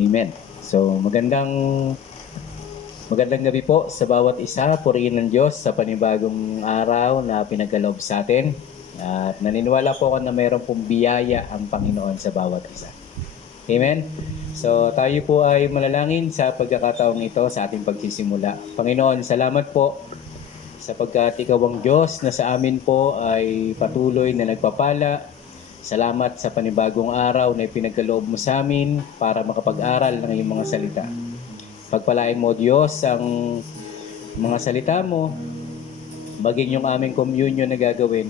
Amen. So, magandang gabi po sa bawat isa. Purihin ng Diyos sa panibagong araw na pinagkaloob sa atin. At naniniwala po ako na mayroon pong biyaya ang Panginoon sa bawat isa. Amen? So, tayo po ay manalangin sa pagkakataong ito sa ating pagsisimula. Panginoon, salamat po sapagkat Ikaw ang Diyos na sa amin po ay patuloy na nagpapala. Salamat sa panibagong araw na ipinagkaloob mo sa amin para makapag-aral ng iyong mga salita. Pagpalain mo, Diyos, ang mga salita mo, maging yung aming communion na gagawin.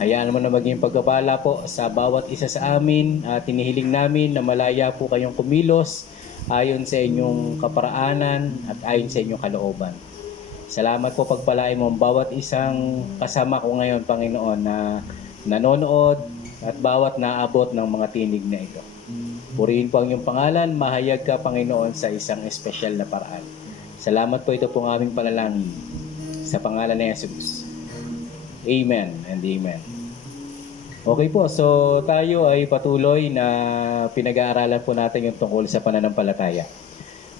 Hayaan mo na maging pagpapala po sa bawat isa sa amin at tinihiling namin na malaya po kayong kumilos ayon sa inyong kaparaanan at ayon sa inyong kalooban. Salamat po, pagpalain mo ang bawat isang kasama ko ngayon, Panginoon, na nanonood at bawat naabot ng mga tinig na ito. Purihin po ang iyong pangalan, mahayag ka, Panginoon, sa isang espesyal na paraan. Salamat po, ito pong aming panalangin sa pangalan ni Jesus. Amen and amen. Okay po, so tayo ay patuloy na pinag-aaralan po natin yung tungkol sa pananampalataya.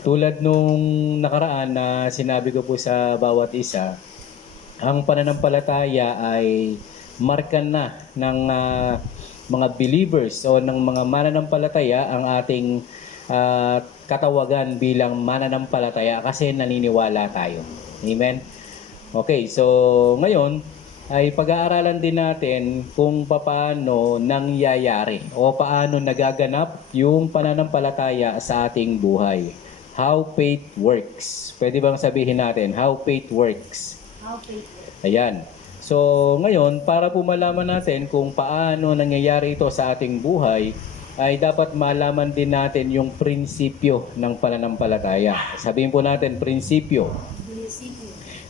Tulad nung nakaraan na sinabi ko po sa bawat isa, ang pananampalataya ay markan na ng mga believers o ng mga mananampalataya ang ating katawagan bilang mananampalataya kasi naniniwala tayo. Amen? Okay, so ngayon ay pag-aaralan din natin kung paano nangyayari o paano nagaganap yung pananampalataya sa ating buhay. How faith works. Pwede bang sabihin natin, how faith works? How faith works. Ayan. So, ngayon, para po malaman natin kung paano nangyayari ito sa ating buhay, ay dapat malaman din natin yung prinsipyo ng pananampalataya. Sabihin po natin, prinsipyo.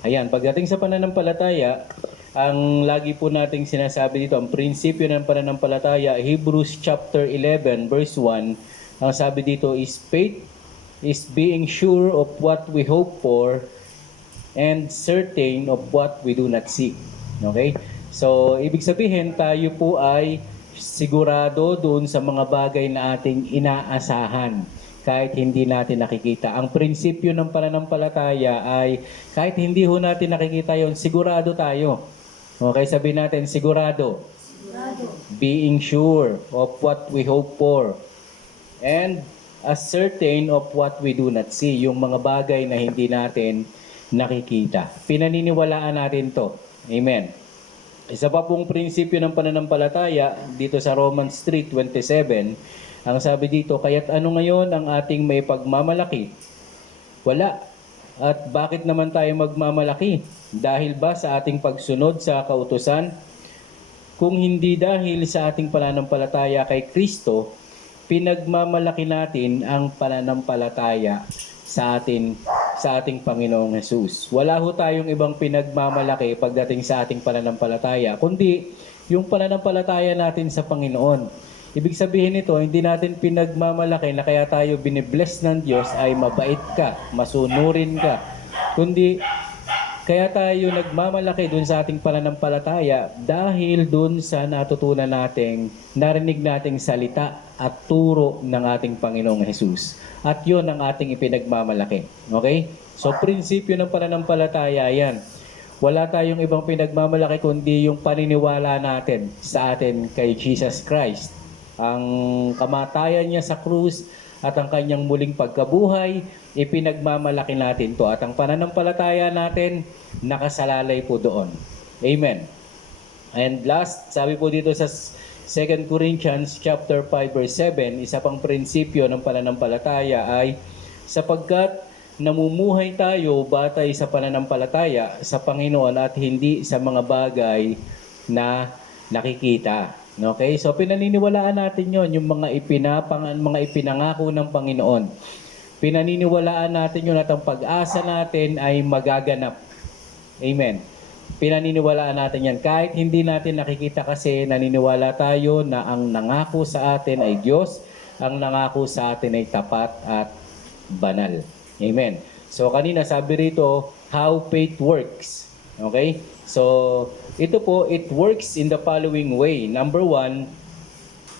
Ayan, pagdating sa pananampalataya, ang lagi po nating sinasabi dito, ang prinsipyo ng pananampalataya, Hebrews chapter 11, verse 1, ang sabi dito is, faith is being sure of what we hope for and certain of what we do not see. Okay? So, ibig sabihin, tayo po ay sigurado doon sa mga bagay na ating inaasahan kahit hindi natin nakikita. Ang prinsipyo ng pananampalataya ay kahit hindi ho natin nakikita yon, sigurado tayo. Okay, sabihin natin, sigurado. Sigurado. Being sure of what we hope for. And as certain of what we do not see. Yung mga bagay na hindi natin nakikita. Pinaniniwalaan natin to. Amen. Isa pa pong prinsipyo ng pananampalataya dito sa Romans 3:27, ang sabi dito, kaya't ano ngayon ang ating may pagmamalaki? Wala. At bakit naman tayo magmamalaki? Dahil ba sa ating pagsunod sa kautusan? Kung hindi dahil sa ating pananampalataya kay Kristo, pinagmamalaki natin ang pananampalataya sa ating Panginoong Jesus. Wala ho tayong ibang pinagmamalaki pagdating sa ating pananampalataya, kundi yung pananampalataya natin sa Panginoon. Ibig sabihin nito, hindi natin pinagmamalaki na kaya tayo binibless ng Diyos ay mabait ka, masunurin ka, kundi kaya tayo nagmamalaki dun sa ating pananampalataya dahil dun sa natutunan nating, narinig nating salita at turo ng ating Panginoong Jesus. At yun ang ating ipinagmamalaki. Okay? So, prinsipyo ng pananampalataya yan. Wala tayong ibang pinagmamalaki kundi yung paniniwala natin sa atin kay Jesus Christ. Ang kamatayan niya sa krus at ang kanyang muling pagkabuhay, ipinagmamalaki natin to. At ang pananampalataya natin, nakasalalay po doon. Amen. And last, sabi po dito sa 2 Corinthians chapter 5 verse 7, isa pang prinsipyo ng pananampalataya ay sapagkat namumuhay tayo batay sa pananampalataya sa Panginoon at hindi sa mga bagay na nakikita. Okay? So pinaniniwalaan natin 'yon, yung mga ipinangako ng Panginoon. Pinaniniwalaan natin 'yon at ang pag-asa natin ay magaganap. Amen. Pinaniniwalaan natin yan. Kahit hindi natin nakikita kasi naniniwala tayo na ang nangako sa atin ay Diyos, ang nangako sa atin ay tapat at banal. Amen. So kanina sabi rito, how faith works. Okay? So ito po, it works in the following way. Number one,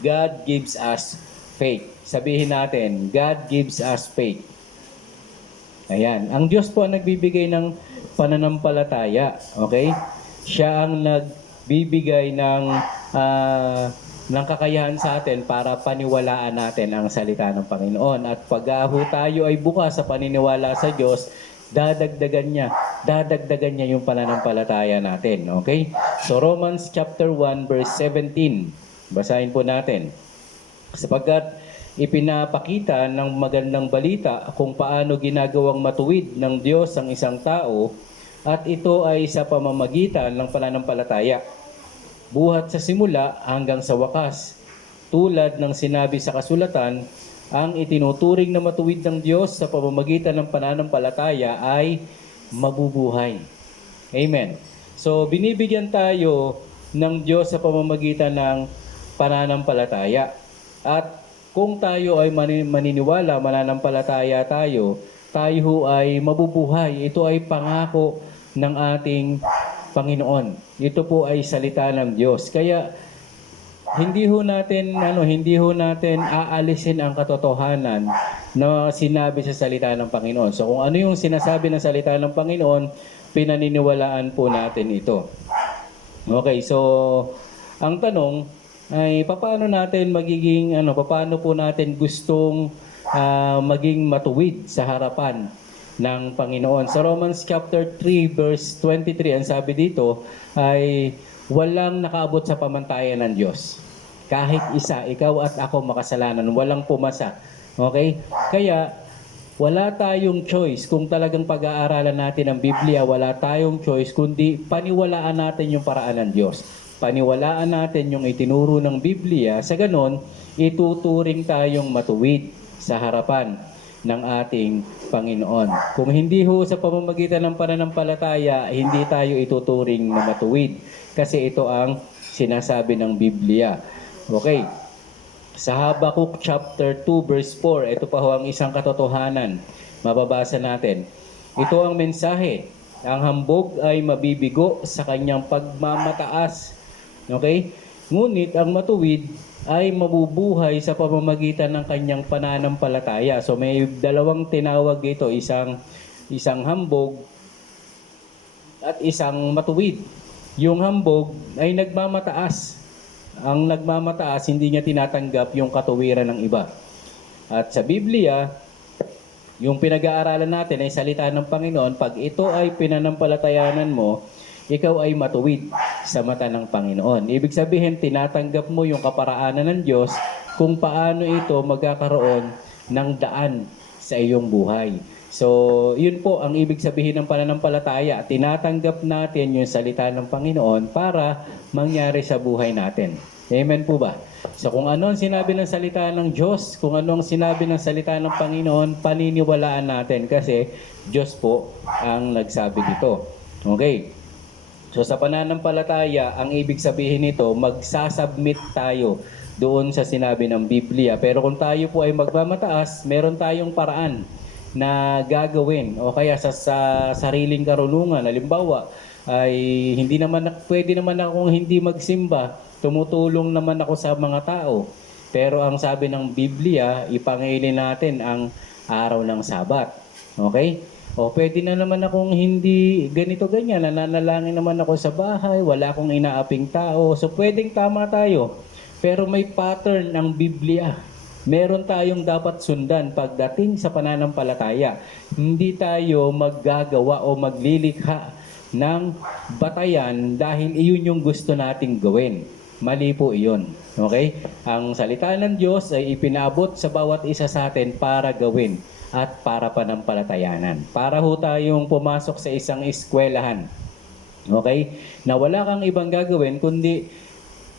God gives us faith. Sabihin natin, God gives us faith. Ayan. Ang Diyos po ang nagbibigay ng pananampalataya. Okay? Siya ang nagbibigay ng kakayahan sa atin para paniwalaan natin ang salita ng Panginoon. At pag tayo ay bukas sa paniniwala sa Diyos, dadagdagan niya yung pananampalataya natin. Okay? So Romans chapter 1 verse 17. Basahin po natin. Sapagkat ipinapakita ng magandang balita kung paano ginagawang matuwid ng Diyos ang isang tao, at ito ay sa pamamagitan ng pananampalataya. Buhat sa simula hanggang sa wakas. Tulad ng sinabi sa kasulatan, ang itinuturing na matuwid ng Diyos sa pamamagitan ng pananampalataya ay mabubuhay. Amen. So, binibigyan tayo ng Diyos sa pamamagitan ng pananampalataya. At kung tayo ay maniniwala, mananampalataya tayo ay mabubuhay. Ito ay pangako ng ating Panginoon. Ito po ay salita ng Diyos. Kaya hindi ho natin aalisin ang katotohanan na sinabi sa salita ng Panginoon. So kung ano yung sinasabi ng salita ng Panginoon, pinaniniwalaan po natin ito. Okay, so ang tanong ay paano po natin gustong maging matuwid sa harapan ng Panginoon. Sa Romans chapter 3 verse 23, ang sabi dito ay walang nakaabot sa pamantayan ng Diyos. Kahit isa, ikaw at ako makasalanan, walang pumasa. Okay? Kaya wala tayong choice. Kung talagang pag-aaralan natin ang Biblia, wala tayong choice kundi paniwalaan natin yung paraan ng Diyos. Paniwalaan natin yung itinuro ng Biblia. Sa ganon, ituturing tayong matuwid sa harapan ng ating Panginoon. Kung hindi ho sa pamamagitan ng pananampalataya, hindi tayo ituturing na matuwid. Kasi ito ang sinasabi ng Biblia. Okay. Sa Habakuk chapter 2 verse 4, ito pa ho ang isang katotohanan. Mababasa natin. Ito ang mensahe. Ang hambog ay mabibigo sa kanyang pagmamataas. Okay? Ngunit ang matuwid ay mabubuhay sa pamamagitan ng kanyang pananampalataya. So may dalawang tinawag dito, isang hambog at isang matuwid. Yung hambog ay nagmamataas. Ang nagmamataas, hindi niya tinatanggap yung katuwiran ng iba. At sa Biblia, yung pinag-aaralan natin ay salita ng Panginoon. Pag ito ay pinanampalatayanan mo, ikaw ay matuwid sa mata ng Panginoon. Ibig sabihin, tinatanggap mo yung kaparaanan ng Diyos kung paano ito magkakaroon ng daan sa iyong buhay. So, yun po ang ibig sabihin ng pananampalataya. Tinatanggap natin yung salita ng Panginoon para mangyari sa buhay natin. Amen po ba? So, kung ano ang sinabi ng salita ng Diyos, kung ano ang sinabi ng salita ng Panginoon, paniniwalaan natin kasi Diyos po ang nagsabi dito. Okay. So sa pananampalataya, ang ibig sabihin nito, magsasubmit tayo doon sa sinabi ng Biblia. Pero kung tayo po ay magmamataas, meron tayong paraan na gagawin o kaya sa sariling karunungan. Halimbawa, ay pwede naman akong hindi magsimba, tumutulong naman ako sa mga tao. Pero ang sabi ng Biblia, ipangilin natin ang araw ng Sabat. Okay? O pwede na naman akong hindi ganito-ganyan, nananalangin naman ako sa bahay, wala akong inaaping tao. So pwedeng tama tayo. Pero may pattern ng Biblia. Meron tayong dapat sundan pagdating sa pananampalataya. Hindi tayo maggagawa o maglilikha ng batayan dahil iyon yung gusto nating gawin. Mali po iyon. Okay? Ang salita ng Diyos ay ipinabot sa bawat isa sa atin para gawin at para panampalatayanan. Para ho tayong pumasok sa isang eskwelahan. Okay? Na wala kang ibang gagawin kundi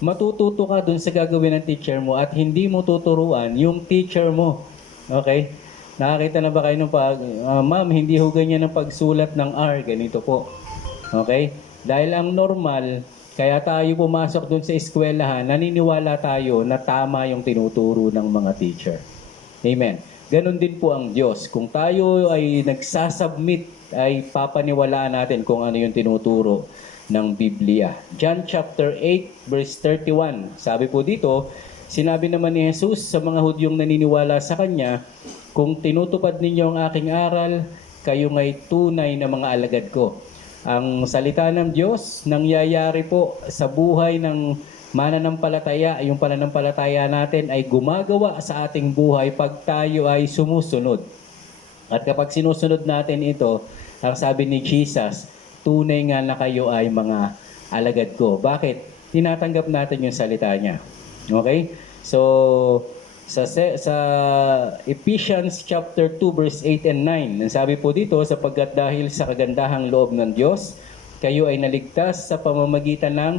matututo ka dun sa gagawin ng teacher mo at hindi mo tuturuan yung teacher mo. Okay? Nakakita na ba kayo nung ma'am, hindi ho ganyan ang pagsulat ng R. Ganito po. Okay? Dahil ang normal, kaya tayo pumasok dun sa eskwelahan, naniniwala tayo na tama yung tinuturo ng mga teacher. Amen. Ganon din po ang Diyos. Kung tayo ay nagsasubmit, ay papaniwalaan natin kung ano yung tinuturo ng Biblia. John chapter 8 verse 31. Sabi po dito, Sinabi naman ni Jesus sa mga Hudyong naniniwala sa Kanya, kung tinutupad ninyo ang aking aral, kayo nga'y tunay na mga alagad ko. Ang salita ng Diyos nangyayari po sa buhay ng mananampalataya. Yung pananampalataya natin ay gumagawa sa ating buhay pag tayo ay sumusunod. At kapag sinusunod natin ito, ang sabi ni Jesus, tunay nga na kayo ay mga alagad ko. Bakit? Tinatanggap natin yung salita niya. Okay? So, sa Ephesians chapter 2 verse 8 and 9, ang sabi po dito, sapagkat dahil sa kagandahang loob ng Diyos, kayo ay naligtas sa pamamagitan ng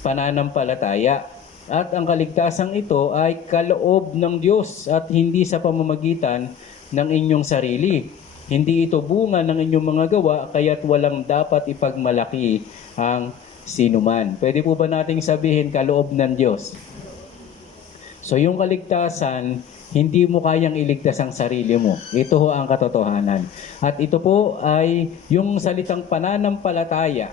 pananampalataya. At ang kaligtasang ito ay kaloob ng Diyos at hindi sa pamamagitan ng inyong sarili. Hindi ito bunga ng inyong mga gawa, kaya't walang dapat ipagmalaki ang sinuman. Pwede po ba nating sabihin kaloob ng Diyos? So yung kaligtasan, hindi mo kayang iligtas ang sarili mo. Ito ho ang katotohanan. At ito po ay yung salitang pananampalataya.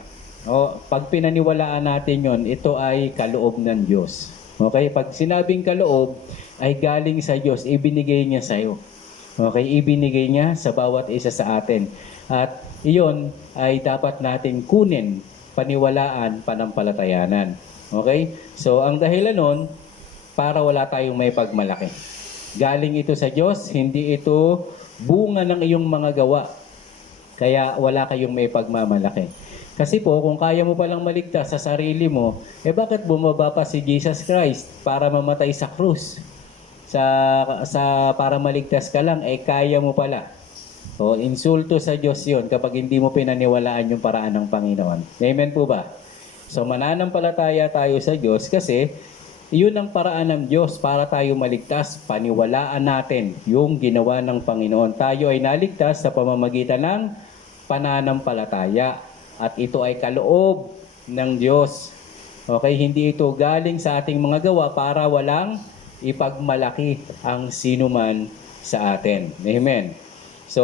Pag pinaniwalaan natin yon, ito ay kaloob ng Diyos. Okay? Pag sinabing kaloob, ay galing sa Diyos, ibinigay niya sa iyo. Okay? Ibinigay niya sa bawat isa sa atin. At iyon ay dapat natin kunin, paniwalaan, panampalatayanan. Okay? So ang dahilan nun, para wala tayong may pagmalaki. Galing ito sa Diyos, hindi ito bunga ng iyong mga gawa. Kaya wala kayong may pagmamalaki. Kasi po, kung kaya mo palang maligtas sa sarili mo, bakit bumaba pa si Jesus Christ para mamatay sa krus? Para maligtas ka lang, kaya mo pala. So, insulto sa Diyos yun kapag hindi mo pinaniwalaan yung paraan ng Panginoon. Amen po ba? So, mananampalataya tayo sa Diyos kasi iyon ang paraan ng Diyos para tayo maligtas. Paniwalaan natin yung ginawa ng Panginoon. Tayo ay naligtas sa pamamagitan ng pananampalataya. At ito ay kaloob ng Diyos. Okay, hindi ito galing sa ating mga gawa para walang ipagmalaki ang sinuman sa atin. Amen. So,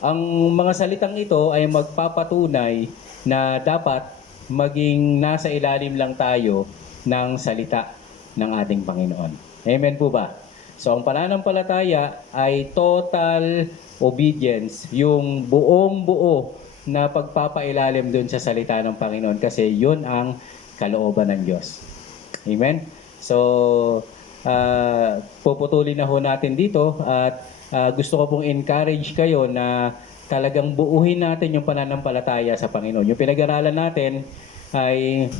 ang mga salitang ito ay magpapatunay na dapat maging nasa ilalim lang tayo ng salita ng ating Panginoon. Amen po ba? So, ang pananampalataya ay total obedience, yung buong-buo na pagpapailalim dun sa salita ng Panginoon kasi yun ang kalooban ng Diyos. Amen? So, puputulin na ho natin dito at gusto ko pong encourage kayo na talagang buuhin natin yung pananampalataya sa Panginoon. Yung pinag-aralan natin ay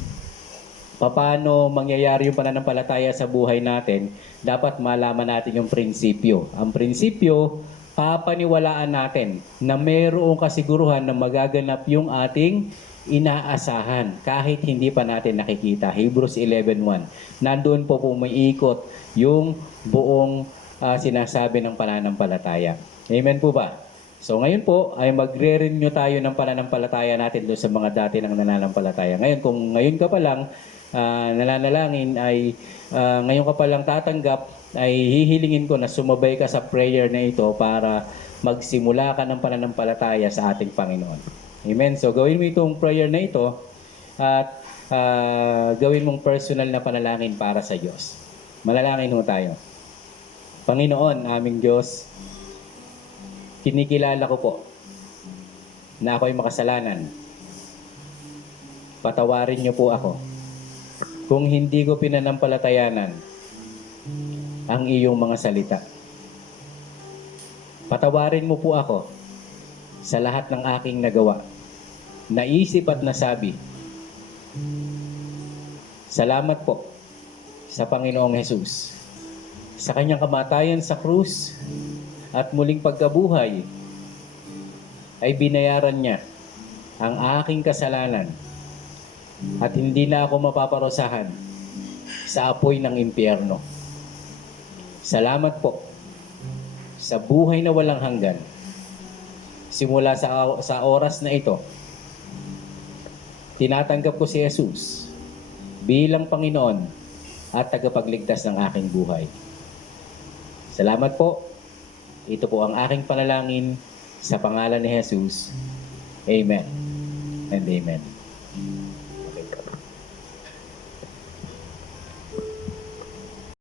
paano mangyayari yung pananampalataya sa buhay natin, dapat malaman natin yung prinsipyo. Ang prinsipyo, papaniwalaan natin na mayroong kasiguruhan na magaganap yung ating inaasahan kahit hindi pa natin nakikita. Hebrews 11:1. Nandoon po umiikot yung buong sinasabi ng pananampalataya. Amen po ba? So ngayon po ay magre-renew tayo ng pananampalataya natin doon sa mga dati ng nananampalataya. Ngayon kung ngayon ka pa lang nananalangin ay ngayon ka pa lang tatanggap, ay hihilingin ko na sumabay ka sa prayer na ito para magsimula ka ng pananampalataya sa ating Panginoon. Amen. So gawin mo itong prayer na ito at gawin mong personal na panalangin para sa Diyos. Manalangin ho tayo. Panginoon, aming Diyos, kinikilala ko po na ako'y makasalanan. Patawarin niyo po ako kung hindi ko pinanampalatayanan ang iyong mga salita. Patawarin mo po ako sa lahat ng aking nagawa, naisip at nasabi. Salamat po sa Panginoong Hesus, sa kanyang kamatayan sa krus at muling pagkabuhay ay binayaran niya ang aking kasalanan at hindi na ako mapaparusahan sa apoy ng impyerno. Salamat po sa buhay na walang hanggan. Simula sa oras na ito, tinatanggap ko si Jesus bilang Panginoon at tagapagligtas ng aking buhay. Salamat po. Ito po ang aking panalangin sa pangalan ni Jesus. Amen and amen.